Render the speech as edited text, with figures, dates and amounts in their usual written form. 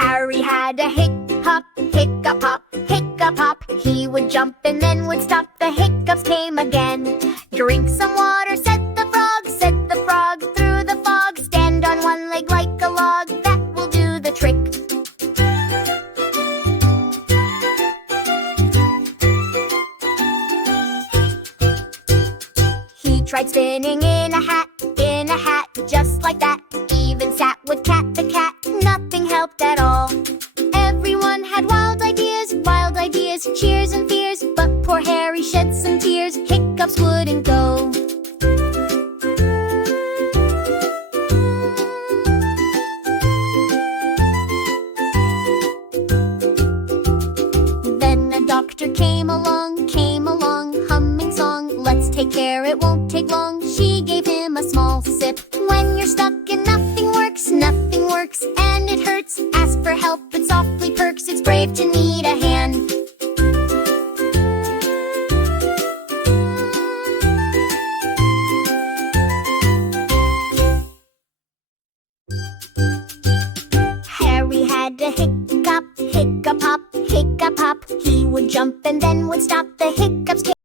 Harry had a hiccup, hiccup hop, hiccup hop. He would jump and then would stop. The hiccups came again. Drink some water, said the frog. Said the frog through the fog. Stand on one leg like a log. That will do the trick. He tried spinning in a hat, just like that. Even sat with Cat the cat. Nothing helped at all. Everyone had wild ideas, cheers and fears. But poor Harry shed some tears. Hiccups wouldn't go. Then a doctor came along, humming song. Let's take care, it won't take long. She gave him a small sip. When you're stuck and nothing works, and it hurts, ask for help, it softly perks. It's brave to need a hand. Harry had a hiccup, hiccup hop, hiccup hop. He would jump and then would stop. The hiccups came